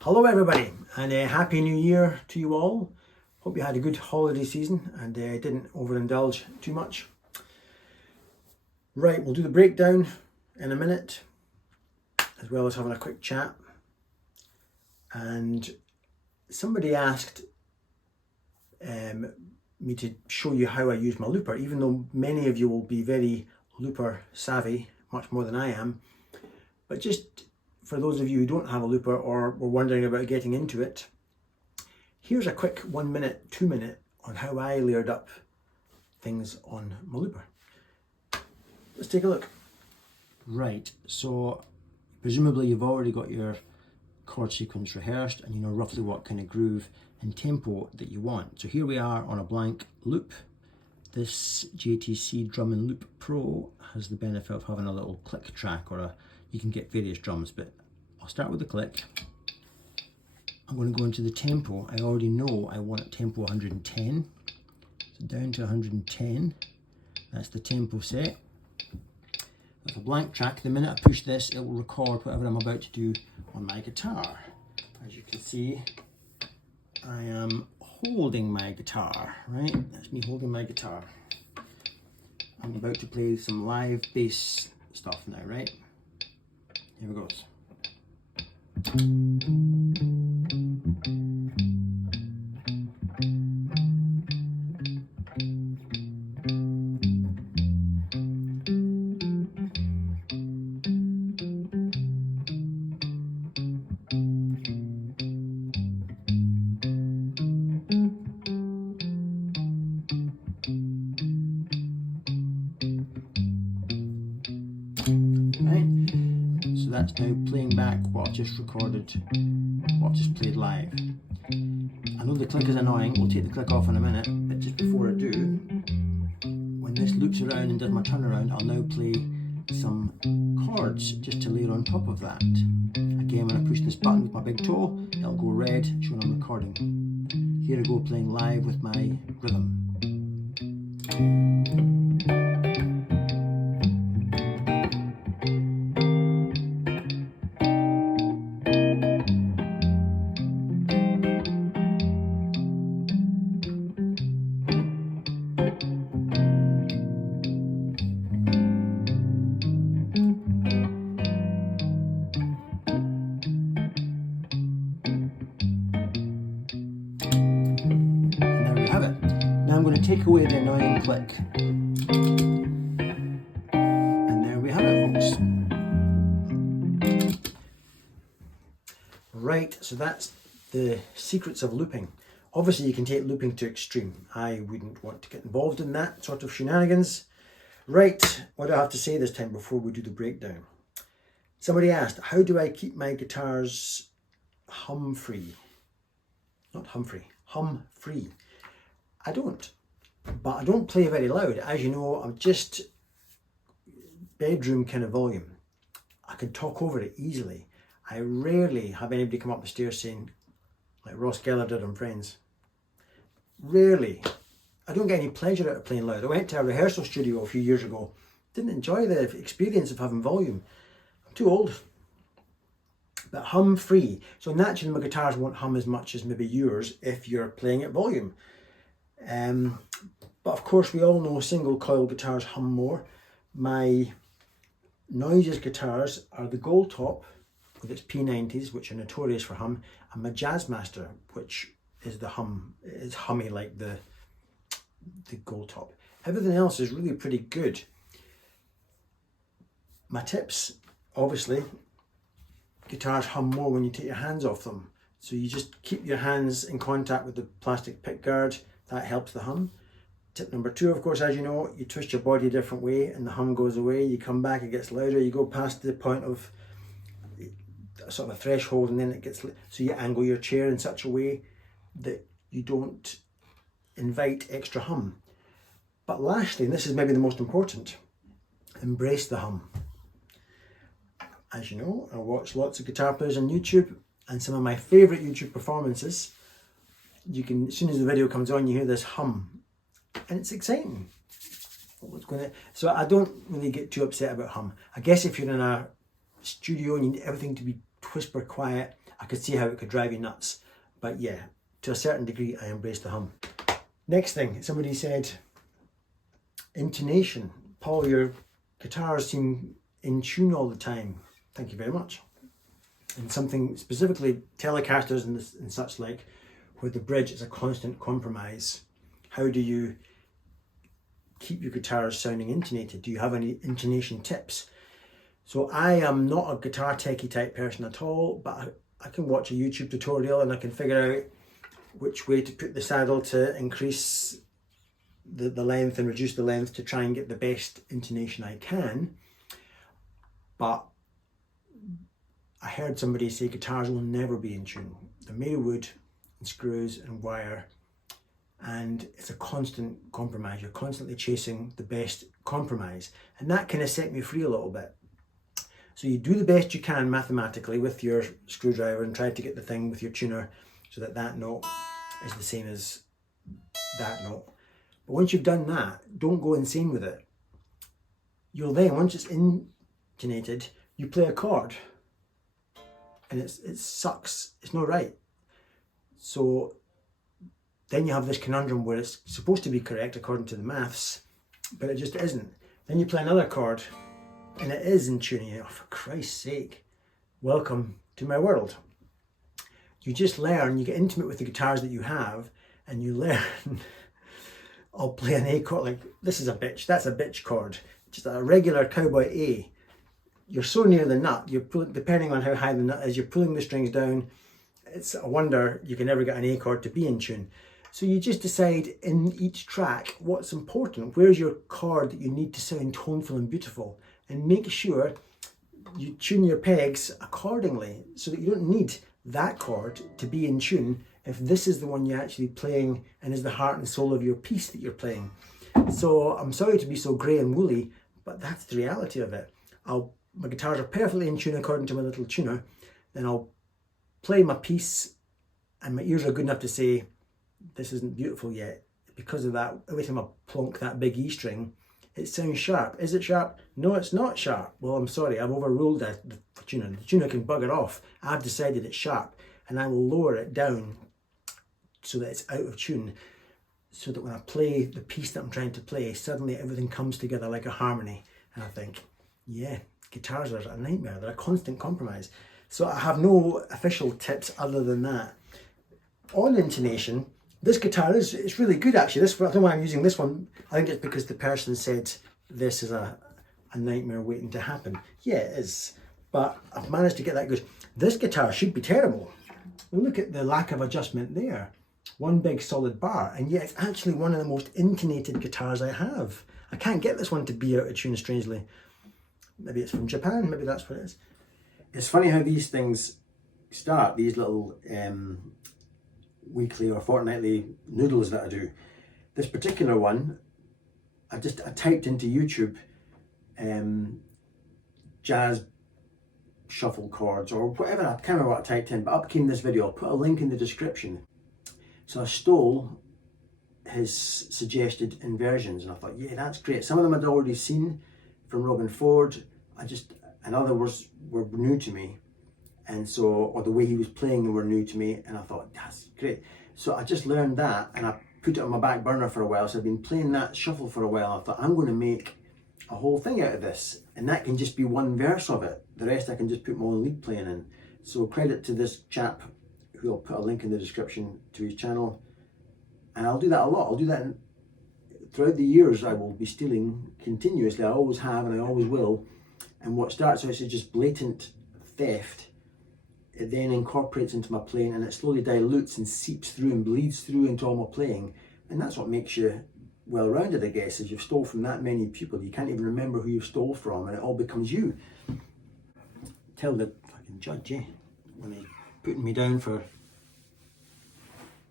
Hello everybody, and Happy New Year to you all. Hope you had a good holiday season and didn't overindulge too much. Right, we'll do the breakdown in a minute, as well as having a quick chat. And somebody asked me to show you how I use my looper, even though many of you will be very looper savvy, much more than I am. But just for those of you who don't have a looper or were wondering about getting into it, here's a quick 1 minute, 2 minute on how I layered up things on my looper. Let's take a look. Right, so presumably you've already got your chord sequence rehearsed and you know roughly what kind of groove and tempo that you want. So here we are on a blank loop. This JTC Drum Loop Pro has the benefit of having a little click track, or you can get various drums, but I'll start with the click. I'm going to go into the tempo. I already know I want tempo 110. So down to 110. That's the tempo set. With a blank track, the minute I push this, it will record whatever I'm about to do on my guitar. As you can see, I am holding my guitar, right? That's me holding my guitar. I'm about to play some live bass stuff now, right? Here we go. So that's now playing back what I've just recorded, what I've just played live. I know the click is annoying, we'll take the click off in a minute, but just before I do, when this loops around and does my turnaround, I'll now play some chords just to layer on top of that. Again, when I push this button with my big toe, it'll go red, showing I'm recording. Here I go playing live with my rhythm. Now I'm going to take away the annoying click. And there we have it, folks. Right, so that's the secrets of looping. Obviously you can take looping to extreme. I wouldn't want to get involved in that sort of shenanigans. Right, what do I have to say this time before we do the breakdown? Somebody asked, how do I keep my guitars hum-free? Not hum-free, hum-free. I don't, but I don't play very loud. As you know, I'm just bedroom kind of volume. I can talk over it easily. I rarely have anybody come up the stairs saying, like Ross Geller did on Friends. Rarely. I don't get any pleasure out of playing loud. I went to a rehearsal studio a few years ago. Didn't enjoy the experience of having volume. I'm too old. But hum free. So naturally my guitars won't hum as much as maybe yours if you're playing at volume. But of course we all know single coil guitars hum more. My noisiest guitars are the Gold Top with its P90s, which are notorious for hum, and my Jazzmaster, which is the hum, is hummy like the Gold Top. Everything else is really pretty good. My tips, obviously, guitars hum more when you take your hands off them. So you just keep your hands in contact with the plastic pick guard. That helps the hum. Tip number 2, of course, as you know, you twist your body a different way and the hum goes away. You come back, it gets louder. You go past the point of sort of a threshold and then it gets, so you angle your chair in such a way that you don't invite extra hum. But lastly, and this is maybe the most important, embrace the hum. As you know, I watch lots of guitar players on YouTube, and some of my favourite YouTube performances, you can, as soon as the video comes on, you hear this hum, and it's exciting. So I don't really get too upset about hum. I guess if you're in a studio and you need everything to be whisper quiet, I could see how it could drive you nuts. But yeah, to a certain degree, I embrace the hum. Next thing, somebody said, intonation. Paul, your guitars seem in tune all the time. Thank you very much. And something specifically Telecasters and such like, where the bridge is a constant compromise. How do you keep your guitars sounding intonated? Do you have any intonation tips? So I am not a guitar techie type person at all, but I can watch a YouTube tutorial and I can figure out which way to put the saddle to increase the length and reduce the length to try and get the best intonation I can. But I heard somebody say guitars will never be in tune. They're made of wood and screws and wire, and it's a constant compromise. You're constantly chasing the best compromise, and that kind of set me free a little bit. So you do the best you can mathematically with your screwdriver and try to get the thing with your tuner so that that note is the same as that note. But once you've done that, don't go insane with it. You'll then, once it's intonated, you play a chord and it sucks, it's not right. So then you have this conundrum where it's supposed to be correct according to the maths, but it just isn't. Then you play another chord and it is in tuning. Oh, for Christ's sake, welcome to my world. You just learn, you get intimate with the guitars that you have, and you learn. I'll play an A chord, like this is a bitch, that's a bitch chord, just a regular cowboy A. You're so near the nut, you're pulling, depending on how high the nut is, you're pulling the strings down. It's a wonder you can never get an A chord to be in tune. So you just decide in each track what's important, where's your chord that you need to sound toneful and beautiful, and make sure you tune your pegs accordingly so that you don't need that chord to be in tune if this is the one you're actually playing and is the heart and soul of your piece that you're playing. So I'm sorry to be so grey and woolly, but that's the reality of it. My guitars are perfectly in tune according to my little tuner, then I'll play my piece and my ears are good enough to say, this isn't beautiful yet. Because of that, every time I plonk that big E string, it sounds sharp. Is it sharp? No, it's not sharp. Well, I'm sorry, I've overruled the tuner. The tuner can bugger off. I've decided it's sharp, and I will lower it down so that it's out of tune, so that when I play the piece that I'm trying to play, suddenly everything comes together like a harmony. And I think, yeah, guitars are a nightmare. They're a constant compromise. So I have no official tips other than that. On intonation, this guitar it's really good actually. I don't know why I'm using this one. I think it's because the person said this is a nightmare waiting to happen. Yeah, it is. But I've managed to get that good. This guitar should be terrible. Look at the lack of adjustment there. One big solid bar, and yet it's actually one of the most intonated guitars I have. I can't get this one to be out of tune, strangely. Maybe it's from Japan, maybe that's what it is. It's funny how these things start, these little weekly or fortnightly noodles that I do. This particular one, I typed into YouTube jazz shuffle chords or whatever, I can't remember what I typed in, but up came this video. I'll put a link in the description. So I stole his suggested inversions and I thought, yeah, that's great. Some of them I'd already seen from Robin Ford, and others were new to me. And so, or the way he was playing them were new to me, and I thought, that's great. So I just learned that and I put it on my back burner for a while. So I've been playing that shuffle for a while. I thought, I'm going to make a whole thing out of this, and that can just be one verse of it. The rest I can just put my own lead playing in. So credit to this chap, who I'll put a link in the description to his channel. And I'll do that a lot. I'll do that throughout the years. I will be stealing continuously. I always have and I always will. And what starts out as just blatant theft, it then incorporates into my playing, and it slowly dilutes and seeps through and bleeds through into all my playing. And that's what makes you well-rounded, I guess, is you've stole from that many people. You can't even remember who you stole from, and it all becomes you. Tell the fucking judge, eh? When he's putting me down for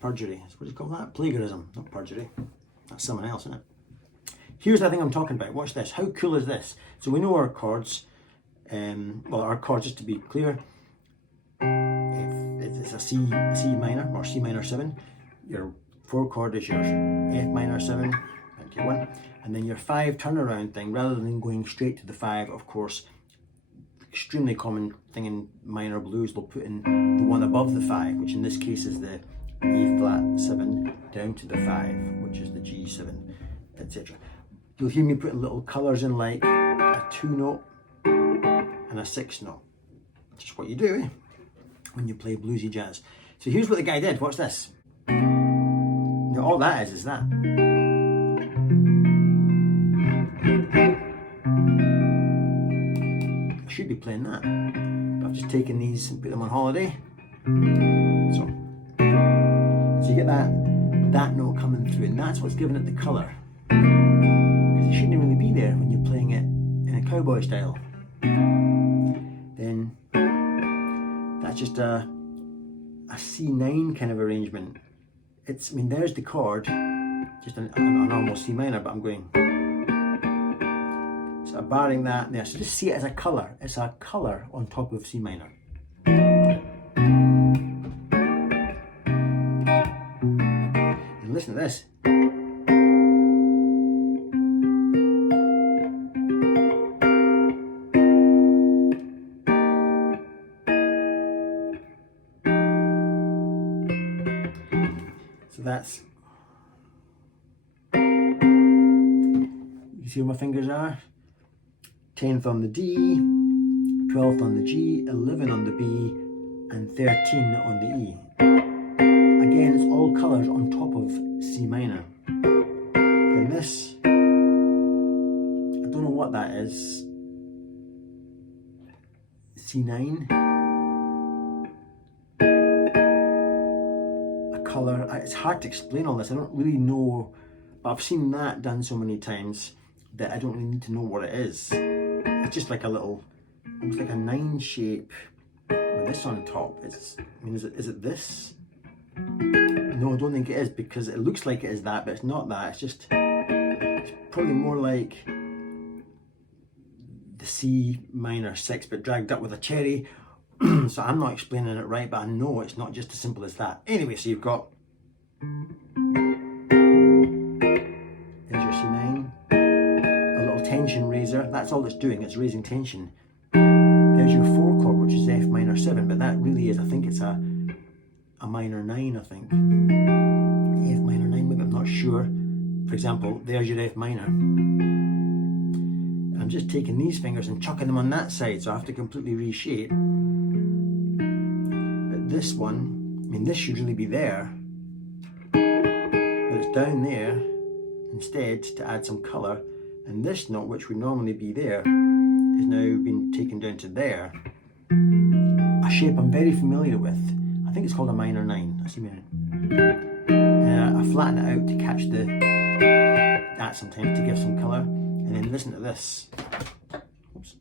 perjury. What do you call that? Plagiarism, not perjury. That's someone else, isn't it? Here's the thing I'm talking about. Watch this. How cool is this? So we know our chords. Well, our chords, just to be clear, it's a C minor or C minor 7. Your 4 chord is your F minor 7, thank you, 1. And then your 5 turnaround thing, rather than going straight to the 5, of course, extremely common thing in minor blues, they'll put in the one above the 5, which in this case is the A flat 7 down to the 5, which is the G7, etc. You'll hear me putting little colours in, like a 2 note and a 6 note. Just what you do, eh? When you play bluesy jazz. So here's what the guy did. Watch this. Now all that is that. I should be playing that, but I've just taken these and put them on holiday. So you get that note coming through, and that's what's giving it the colour. Because it shouldn't really be there when you're playing it in a cowboy style. Then that's just a C9 kind of arrangement. I mean, there's the chord, just a normal C minor, but I'm going. So I'm barring that there. So just see it as a colour. It's a colour on top of C minor. And listen to this. So that's, you see where my fingers are? 10th on the D, 12th on the G, 11 on the B, and 13 on the E. Again, it's all colours on top of C minor. Then this, I don't know what that is, C9. A colour, it's hard to explain all this, I don't really know, but I've seen that done so many times that I don't really need to know what it is. It's just like a little, almost like a 9 shape with this on top. It's, I mean, is it this? No, I don't think it is, because it looks like it is that, but it's not that. It's just, it's probably more like the C minor 6, but dragged up with a cherry. So I'm not explaining it right, but I know it's not just as simple as that. Anyway, so you've got, there's your C9, a little tension raiser. That's all it's doing, it's raising tension. There's your 4 chord, which is F minor 7, but that really is, I think it's a minor 9, I think. F minor 9, maybe, I'm not sure. For example, there's your F minor. And I'm just taking these fingers and chucking them on that side, so I have to completely reshape. But this one, I mean, this should really be there, but it's down there instead to add some colour. And this note, which would normally be there, is now been taken down to there. A shape I'm very familiar with. I think it's called a minor 9. I see minor. And I flatten it out to catch that sometimes to give some colour. And then listen to this. Oops.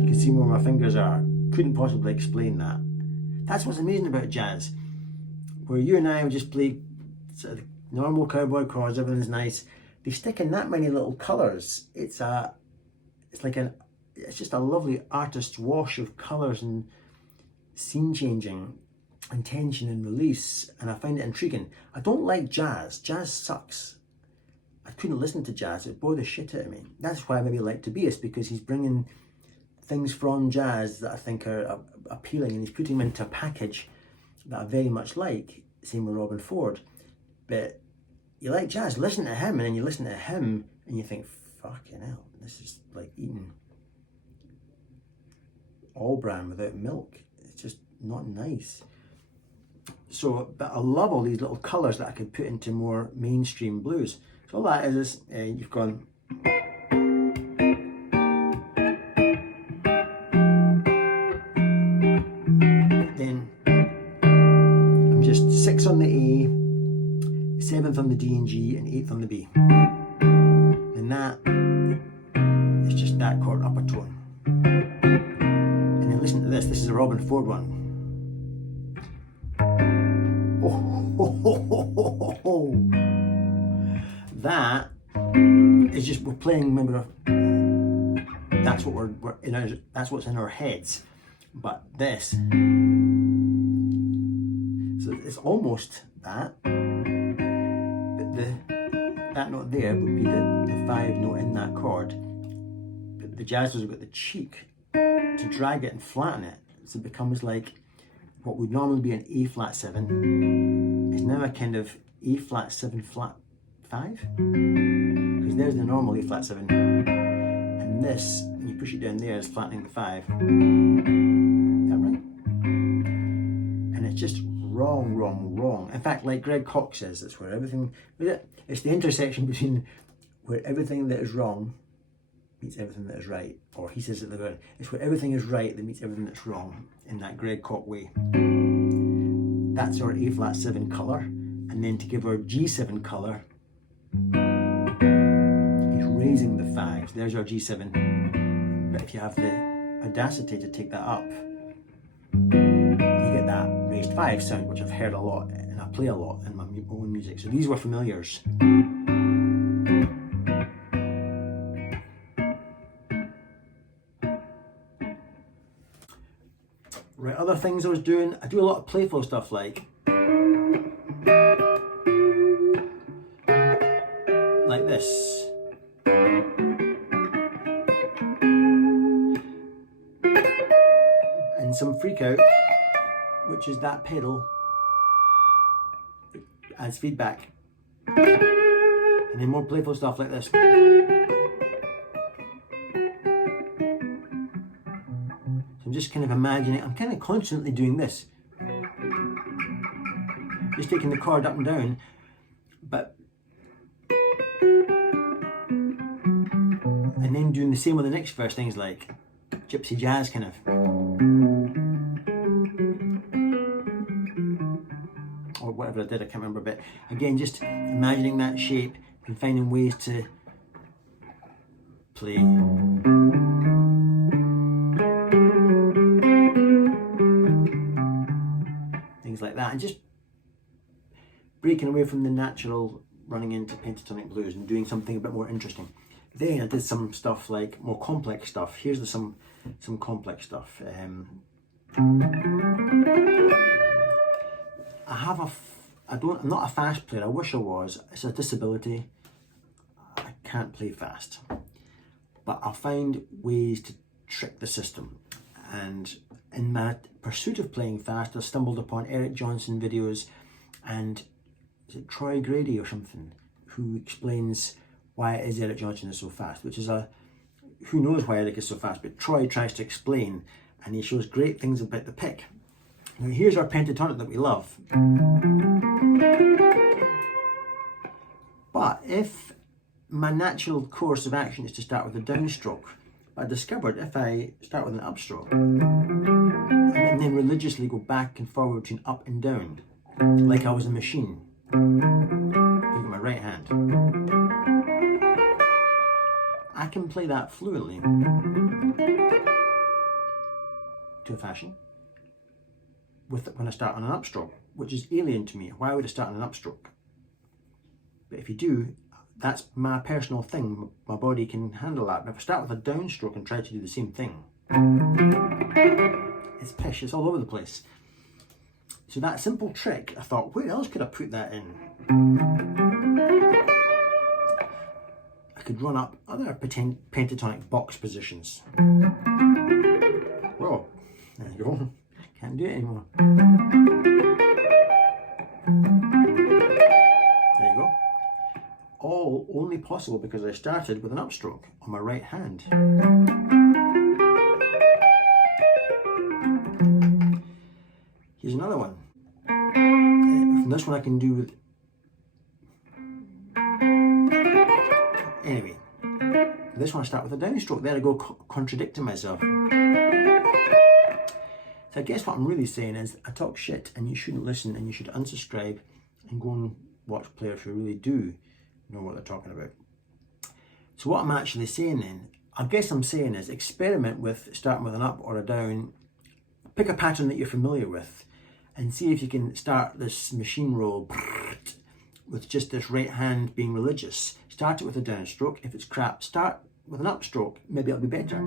You can see where my fingers are. Couldn't possibly explain that. That's what's amazing about jazz. Where you and I would just play sort of normal cowboy chords, everything's nice. They stick in that many little colours. It's just a lovely artist's wash of colours and scene changing and tension and release, and I find it intriguing. I don't like jazz. Jazz sucks. I couldn't listen to jazz. It bored the shit out of me. That's why I maybe like Tobias, because he's bringing things from jazz that I think are appealing, and he's putting them into a package that I very much like. Same with Robin Ford. But you like jazz, listen to him, and then you listen to him and you think, fucking hell, this is like eating all bran without milk. It's just not nice. So, but I love all these little colours that I could put into more mainstream blues. So all that is you've gone, then I'm just 6 on the A, 7th on the D and G, and 8th on the B. And that is just that chord up a tone. And then listen to this. This is a Robin Ford one. Oh. That is just, we're playing, remember, that's what we're in our, that's what's in our heads. But this, so it's almost that, but that note there would be the 5 note in that chord. But the jazzers have got the cheek to drag it and flatten it, so it becomes like what would normally be an A flat 7 is now a kind of A flat 7 flat 5, because there's the normal A flat 7, and this, when you push it down there, is flattening the 5. Is that right? And it's just wrong. In fact, like Greg Koch says, it's where everything, it's the intersection between where everything that is wrong meets everything that is right. Or he says it the other way, it's where everything is right that meets everything that's wrong, in that Greg Koch way. That's our A flat 7 colour, and then to give our G7 colour, he's raising the 5s. There's our G7. But if you have the audacity to take that up, you get that raised 5 sound, which I've heard a lot and I play a lot in my own music. So these were familiars. Right, other things I was doing, I do a lot of playful stuff like this. And some freak out, which is that pedal as feedback. And then more playful stuff like this. So I'm just kind of imagining, I'm kind of constantly doing this. Just taking the chord up and down, but and then doing the same with the next verse, things like gypsy jazz kind of, or whatever I did, I can't remember, but again, just imagining that shape and finding ways to play. Things like that, and just breaking away from the natural running into pentatonic blues and doing something a bit more interesting. Then I did some stuff like more complex stuff. Here's some complex stuff. I'm not a fast player. I wish I was. It's a disability. I can't play fast, but I'll find ways to trick the system. And in my pursuit of playing fast, I stumbled upon Eric Johnson videos, and is it Troy Grady or something, who explains why it is Eric Johnson is so fast, which is who knows why Eric is so fast, but Troy tries to explain, and he shows great things about the pick. Now here's our pentatonic that we love. But if my natural course of action is to start with a downstroke, I discovered if I start with an upstroke and then religiously go back and forward between up and down, like I was a machine, using my right hand, I can play that fluently to a fashion when I start on an upstroke, which is alien to me. Why would I start on an upstroke? But if you do, that's my personal thing. My body can handle that. But if I start with a downstroke and try to do the same thing, it's pish, it's all over the place. So that simple trick, I thought, where else could I put that in? I could run up other pentatonic box positions. Whoa, there you go. Can't do it anymore. There you go. All only possible because I started with an upstroke on my right hand. Here's another one. From this one I can do with... Anyway, this one I start with a downstroke. There I go, contradicting myself. So I guess what I'm really saying is I talk shit and you shouldn't listen, and you should unsubscribe and go and watch players who really do know what they're talking about. So what I'm actually saying then, I guess I'm saying is experiment with starting with an up or a down. Pick a pattern that you're familiar with and see if you can start this machine roll with just this right hand being religious. Start it with a downstroke. If it's crap, start with an upstroke. Maybe it'll be better.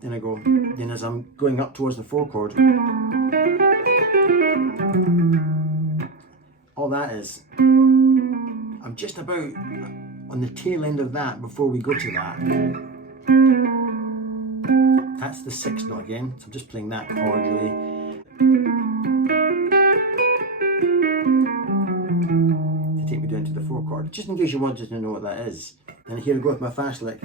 Then I go, then as I'm going up towards the 4 chord, all that is, I'm just about on the tail end of that before we go to that. That's the 6th note again, so I'm just playing that chord really. To take me down to the 4 chord, just in case you wanted to know what that is. And here I go with my fast lick.